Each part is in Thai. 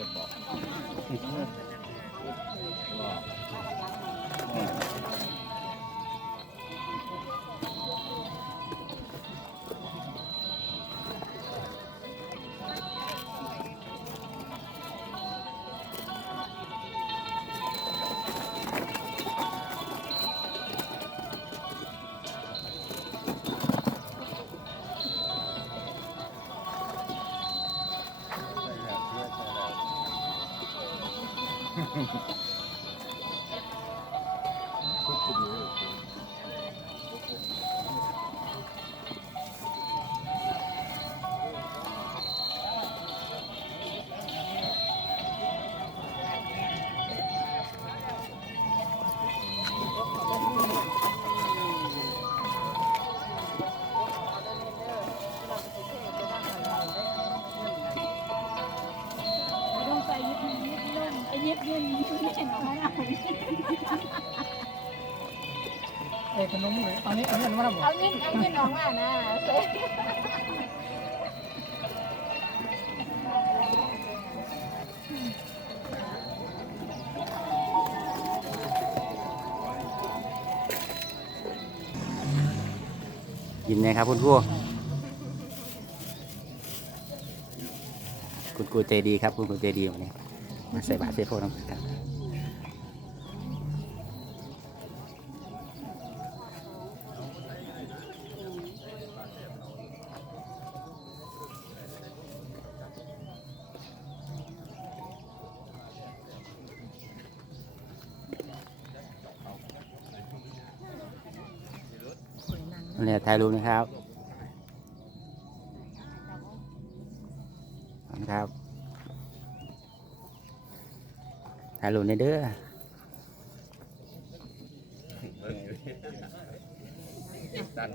เกิดบอก 哼哼。 นมเลยตอนนี้เอาเงินมาแล้วบอกเอาเงินเอาเงินออกมานะกินไงครับคุณครูคุณครูใจดีครับ คุณครูใจดีวันนี้มาใส่บาตรใส่โพน้ำครับ นี่ยถ่ายรูปนะครับครับถ่ายรูปในเด้อ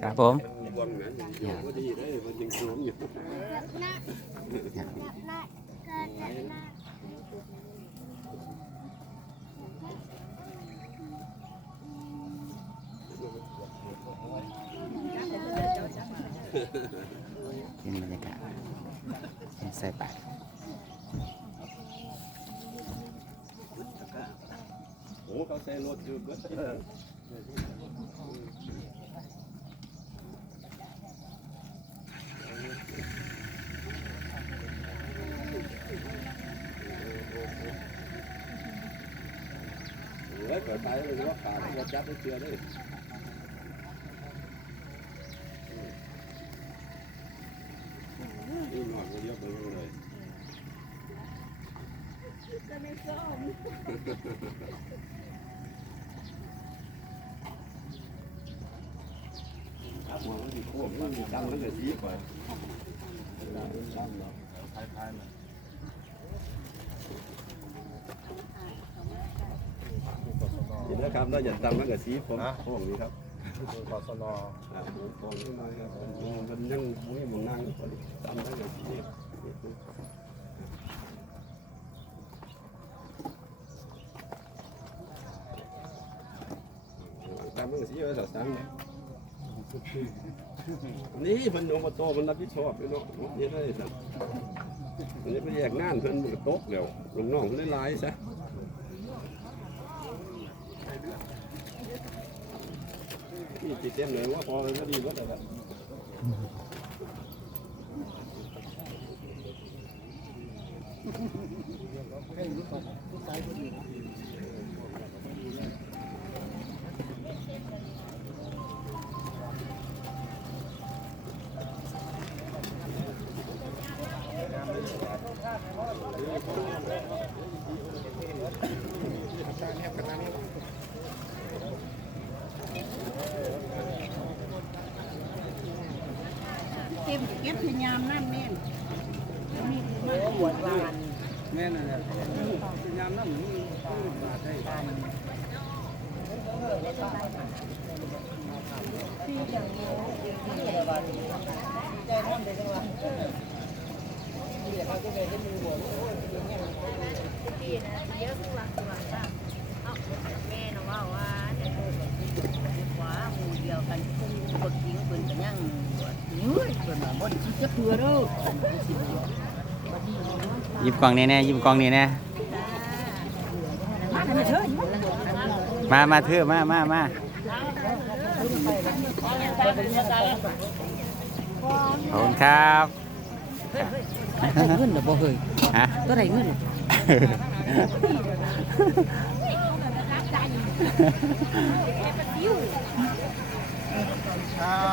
ครับผมบวมงั้นอยู่ เป็นบรรยากาศใส่บาตรโอ้เขาใส่รถอยู่เบิดเฮ้ยเปิดไปเลยว่าขาดเราจับได้เชื่อได้นี่หน่อยก็เยอะไปเลย ครับมันมีพวกมันมีจำมันจะชี้ไปเห็นนะครับเราอย่าจำมันกับชี้ผมพวกนี้ครับกศนครับผมพวกนี้มาครับมันยังมุ้ยมันนั่งจำมันกับชี้จำมั นกับชี้ไว้สักตั้งนี่เพิ่นโยมโตมันรับผิดชอบอยู่เนาะนี่ได้สั่นอันนี้ไปแยกงานเพิ่นมันก็ตกแล้วลูกน้องเพิ่นได้หลายซะนี่ติดเต็มเลยว่าพอก็ดีว่าแต่ละ เก็บเก็บพยายามนั่นแม่นแม่นั่นแหละยามนั้นมีบาทได้ดีนะเยอะขึ้นหลังหลังจ้ะเอาแม่นะว่าว่าเนี่ยขวาหมู่เดียวกันพุ่งกดยิงปืนกันยังเฮ้ยเปิดมาบ่ได้คิดจะเพื่อเด้อสิบยิ้มกล้องนี่แน่ยิ้มกล้องนี่แน่มามาเถอะมามามาขอบคุณครับ เงินหรือบ่เฮ้ยฮะก็ได้เงิน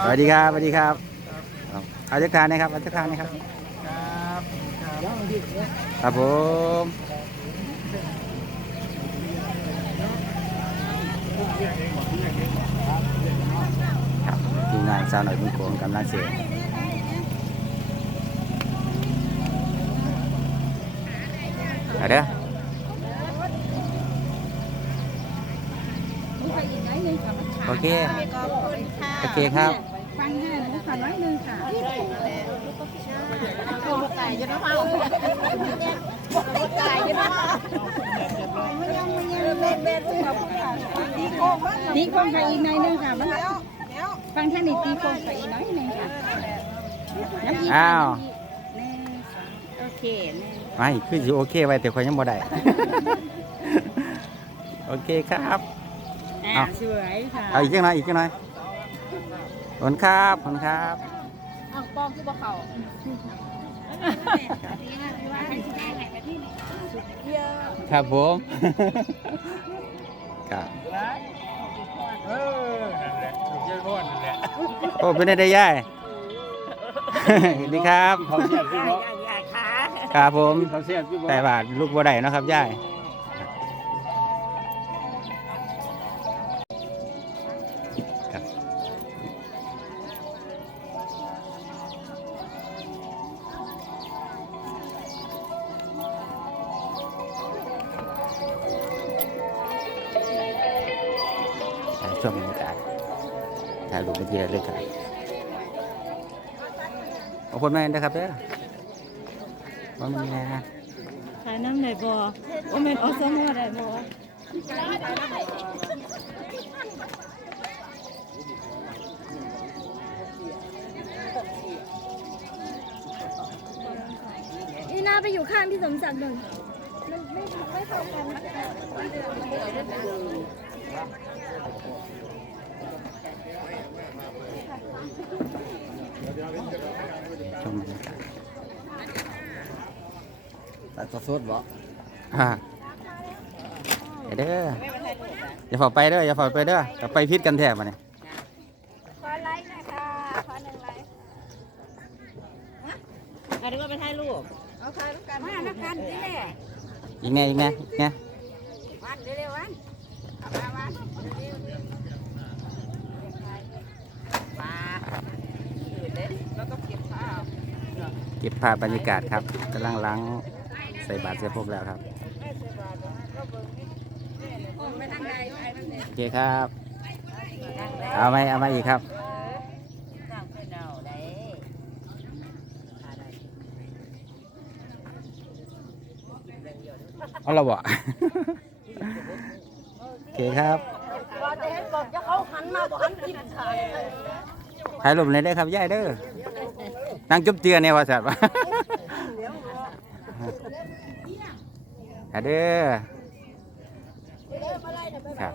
สวัสดีครับสวัสดีครับเอาจักรทานนะครับเอาจักรทานนะครับ ครับผมครับทีมงานสาวหน่อยบุญโขงกำลังเสีย เอาเด้อโอเค โอเคครับ ฟังแค่หนูค่ะน้อยหนึงค่ะไก่จะน้ำเอาไก่จะน้ำเอาไม่ยังไม่ยังเบ็ดเบ็ดขอบคุณค่ะดีโก้มากตีโคงค่ะอีกหน่อยหนึงค่ะมันฟังท่านนี่ตีโคงค่ะอีกหน้อยหนึงค่ะน้ำอีกอ้าวหนึ่งสองโอ เคหนึ่งไม่คือสิโอเคไว้แต่คนยังบ่ได้ โอเคครับ อ่าเอาสวยค่ะเอาอีกจังหน่อยอีกจังหน่อยขอบคุณครับขอบคุณครับอ่างปองคือบ่เขาครับผมครับเออนั่นแหละถูกใจพ่อนั่นแหละโอ้เป็นได้ได้ย่ายสวัสดีครับ ครับผมเขาเสียบพี่น้องแต่บาทลูกบัวได้เนาะครับย่ายครับอ่าช่วงบรรยากาศถ่ายรูปเป็นที่ระลึกครับขอบคุณแม่นะครับเด้อขอ บคุณแม่ขายน้ำไหนบ่ว่าแม่นอสมอได้บ่นี่น่าไปอยู่ข้างพี่สมศักดิ์หนึ่งชมบรรยากาศ ตัดสดบ่อ่าไปเด้ออย่าฝ่าไปเด้ออย่าฝ่าไปเด้อจะไปพิษกันแทบมาเนี่ยขอไลค์หนะคะขอหนึ่งไลค์อันนี้ก็ไปถ่ายรูปเอาใครต้องการมานักกันนี่แหละอีกไงอีกไงอีกไงวันเร็วๆวันเอามาวันเร็วๆมาอยู่เด็ดแล้วก็เก็บข้าวเก็บภาพบรรยากาศครับกำลังล้างใส่บาตรเสียพวกแล้วครับไม่ทางใดไปทางไหนโอเคครับ เอาไหมเอาไหมอีกครับทางไปเนาได้อะไรเอาเราบ่โอเคครับว่าจะเห็นบอกจะเขาหันมาบอกหันกินขายถ่ายรูปเลยได้อครับย่ายเด้อนั่งจุ๊บเจือเนี่ยว่าสัตว์ วะอะเด้อครับ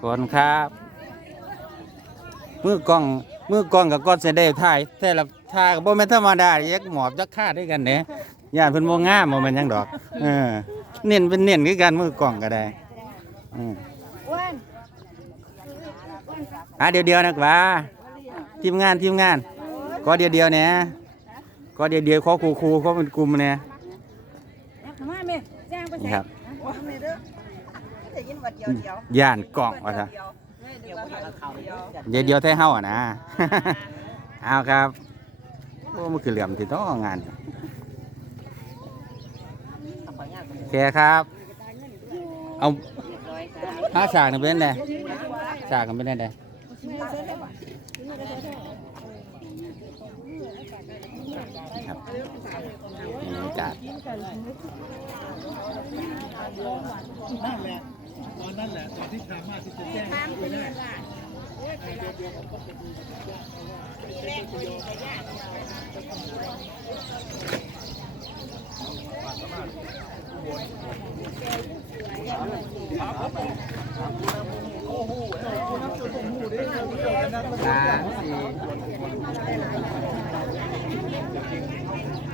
ขอบคนครับ มือกล้อง มือกล้องกับก้อนเสได้ถ่ายแต่ละถ่ายกับบ่แม่นธรรมดายักหมอบจักค่าด้วยกันเด้ย่านเพิ่นบ่งามบ่แม่นยังดอก เออ เน้นเป็นเน้นคือกันมือกล้องก็ได้อืมอะเดี๋ยวๆนะกว่าทีมงานทีมงาน ก็เดียวๆเนี่ยก็เดียวๆขอครูๆขอเป็นกลุ่มเนี่ย มาแม่จ้างไป นี่ครับจะยินวัดเดียวเดียวย่านกล่องว่าซะเดี๋ยวเขาเขาเดียวเดียวเดียวๆแท้เฮาอะนะเอาครับโอ้มันคือเหลี่ยมที่ต้องงานโอเคครับ เอาห้าฉากนี่เป็นไงฉากกันเป็นไงครับบรรยากาศ นั่นแหละตอนนั้นแหละตอนที่สามารถที่จะแจ้งได้สามสี่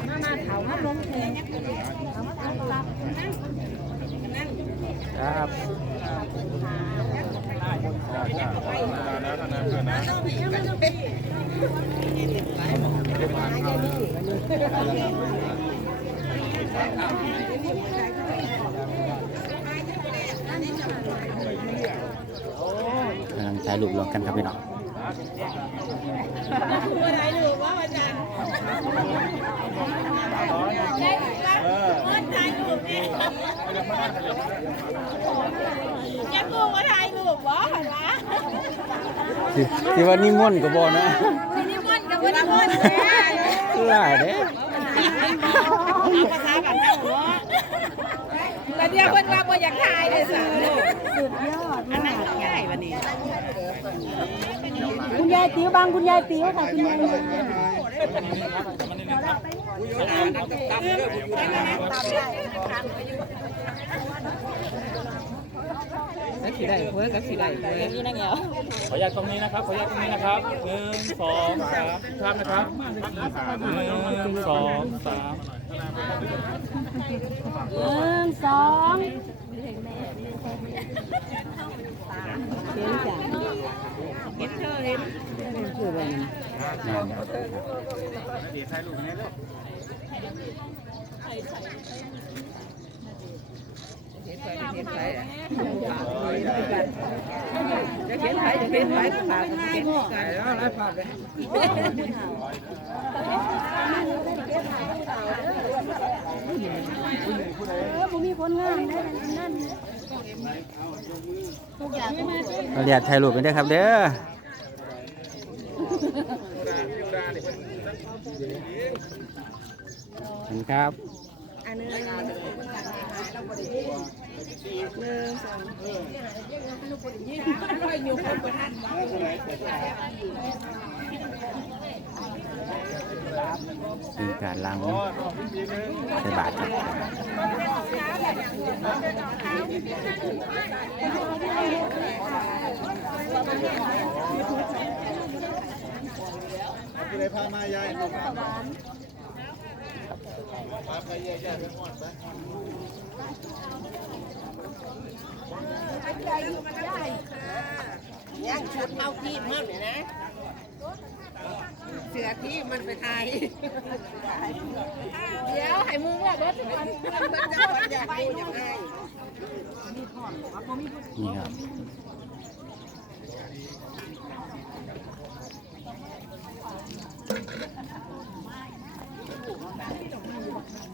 มามาเถามาลงเทน ครับ กำลังถ่ายรูปรวมกันครับพี่น้องแกกูมาถ่ายรูปบ่หันวะสิสิว่านิมนต์ก็บ่นะนี่มันกับวันนี้ มันหลายเด้ภาษาบ้านเฮาเนาะแล้วเดี๋ยวเพิ่นว่าบ่อยากถ่ายเลยสิสุดยอดมากง่ายวันนี้คุณยายติ๋วบางคุณยายติ๋วค่ะคุณยาย ขออนุญาตตรงนี้นะครับ ขออนุญาตตรงนี้นะครับหนึ่งสองสามครับนะครับหนึ่งสองสามหนึ่งสองเออ ผมมีผลงานได้นั่นเราเรียกถ่ายรูปไปด้ครับเด้อขอบคุณครับ คือการล้างใส่บาตรครับเลยพามายาย ย่างชุดเอาที่เพิ่มเนี่ยนะ เสือที่มันไปไทยเดี๋ยวให้มึงว่าบ่ถึงวันมันจะอยากดูยังไงนี่ครับ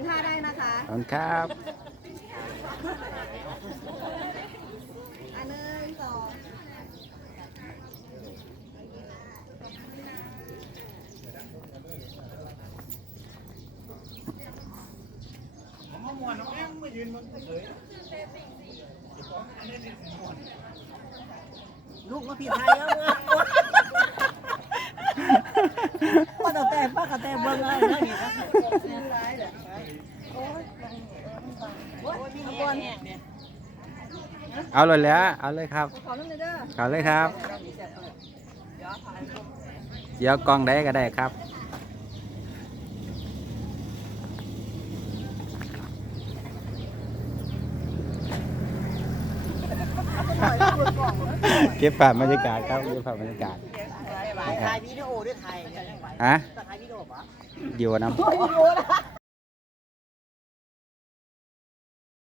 นท่าได้นะคะ ขอบคุณครับ อันหนึ่งสองลูกมาผิดไทยแล้วเมื่อป้าแต่ป้าก็แต่เบิ่งอะไรนะนี่นะ เอาเลยแล้ว เอาเลยครับ ขอน้ำหน่อยเด้อเอาเลยครับ เดี๋ยวกล้องได้ก็ได้ครับ เก็บภาพบรรยากาศครับ เก็บภาพบรรยากาศถ่ายวิดีโอด้วยถ่ายฮะถ่ายวิดีโอปะเดียวน้